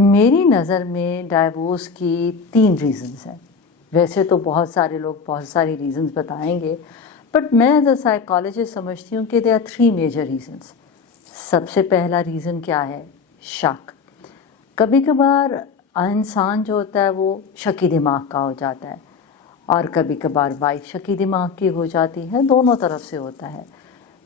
میری نظر میں ڈائیورس کی 3 ریزنز ہیں. ویسے تو بہت سارے لوگ بہت ساری ریزنز بتائیں گے، بٹ میں ایز اے سائیکالوجسٹ سمجھتی ہوں کہ دے آر 3 میجر ریزنز. سب سے پہلا ریزن کیا ہے؟ شک. کبھی کبھار انسان جو ہوتا ہے وہ شکی دماغ کا ہو جاتا ہے، اور کبھی کبھار وائف شکی دماغ کی ہو جاتی ہے. دونوں طرف سے ہوتا ہے.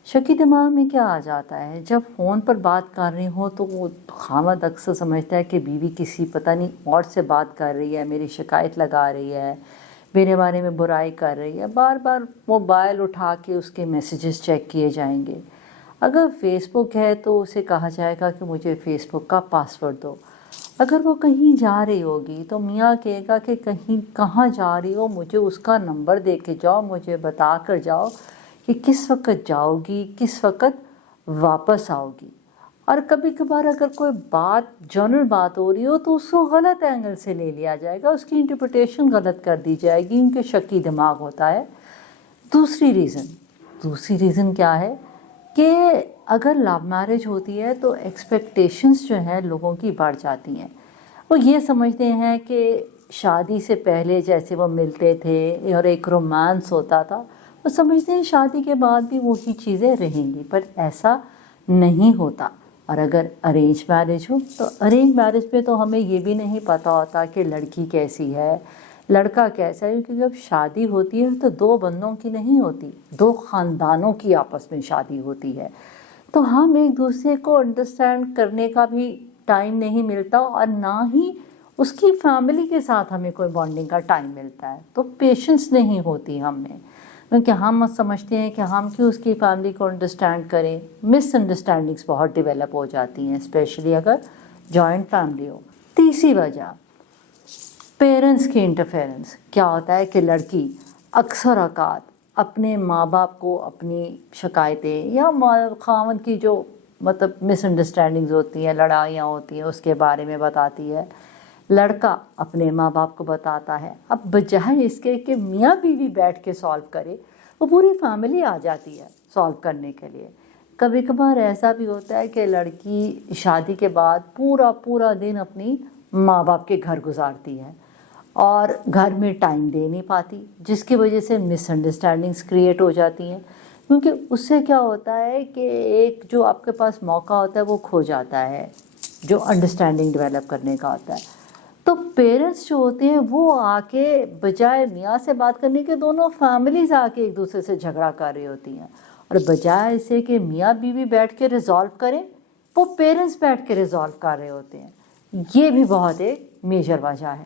شکی دماغ میں کیا آ جاتا ہے؟ جب فون پر بات کر رہی ہوں تو وہ خاوند اکثر سمجھتا ہے کہ بیوی کسی پتہ نہیں اور سے بات کر رہی ہے، میری شکایت لگا رہی ہے، میرے بارے میں برائی کر رہی ہے. بار بار موبائل اٹھا کے اس کے میسیجز چیک کیے جائیں گے. اگر فیس بک ہے تو اسے کہا جائے گا کہ مجھے فیس بک کا پاسورڈ دو. اگر وہ کہیں جا رہی ہوگی تو میاں کہے گا کہ کہیں کہاں جا رہی ہو، مجھے اس کا نمبر دے کے جاؤ، مجھے بتا کر جاؤ کہ کس وقت جاؤ گی، کس وقت واپس آؤ گی. اور کبھی کبھار اگر کوئی بات جنرل بات ہو رہی ہو تو اس کو غلط اینگل سے لے لیا جائے گا، اس کی انٹرپریٹیشن غلط کر دی جائے گی، ان کے شکی دماغ ہوتا ہے. دوسری ریزن کیا ہے کہ اگر لو میرج ہوتی ہے تو ایکسپیکٹیشنز جو ہیں لوگوں کی بڑھ جاتی ہیں. وہ یہ سمجھتے ہیں کہ شادی سے پہلے جیسے وہ ملتے تھے اور ایک رومانس ہوتا تھا، وہ سمجھتے ہیں شادی کے بعد بھی وہی چیزیں رہیں گی، پر ایسا نہیں ہوتا. اور اگر ارینج میرج ہو تو ارینج میرج پہ تو ہمیں یہ بھی نہیں پتہ ہوتا کہ لڑکی کیسی ہے، لڑکا کیسا ہے، کیونکہ جب شادی ہوتی ہے تو 2 بندوں کی نہیں ہوتی، 2 خاندانوں کی آپس میں شادی ہوتی ہے. تو ہم ایک دوسرے کو انڈرسٹینڈ کرنے کا بھی ٹائم نہیں ملتا، اور نہ ہی اس کی فیملی کے ساتھ ہمیں کوئی بانڈنگ کا ٹائم ملتا ہے. تو پیشنس نہیں ہوتی ہم میں، کیونکہ ہم سمجھتے ہیں کہ ہم کیوں اس کی فیملی کو انڈرسٹینڈ کریں. مس انڈرسٹینڈنگس بہت ڈیولپ ہو جاتی ہیں، اسپیشلی اگر جوائنٹ فیملی ہو. تیسری وجہ پیرنٹس کی انٹرفیرنس. کیا ہوتا ہے کہ لڑکی اکثر اوقات اپنے ماں باپ کو اپنی شکایتیں یا خاوند کی جو مس انڈرسٹینڈنگز ہوتی ہیں، لڑائیاں ہوتی ہیں، اس کے بارے میں بتاتی ہے. لڑکا اپنے ماں باپ کو بتاتا ہے. اب بجائے اس کے کہ میاں بیوی بیٹھ کے سالو کرے، وہ پوری فیملی آ جاتی ہے سالو کرنے کے لیے. کبھی کبھار ایسا بھی ہوتا ہے کہ لڑکی شادی کے بعد پورا دن اپنی ماں باپ کے گھر گزارتی ہے اور گھر میں ٹائم دے نہیں پاتی، جس کی وجہ سے مس انڈرسٹینڈنگس کریٹ ہو جاتی ہیں. کیونکہ اس سے کیا ہوتا ہے کہ ایک جو آپ کے پاس موقع ہوتا ہے وہ کھو جاتا ہے، جو انڈرسٹینڈنگ ڈیولپ کرنے کا ہوتا ہے. تو پیرنٹس جو ہوتے ہیں وہ آ کے بجائے میاں سے بات کرنے کے، دونوں فیملیز آ کے ایک دوسرے سے جھگڑا کر رہی ہوتی ہیں، اور بجائے اسے کہ میاں بیوی بیٹھ کے ریزالو کریں، وہ پیرنٹس بیٹھ کے ریزالو کر رہے ہوتے ہیں. یہ بھی بہت ایک میجر وجہ ہے.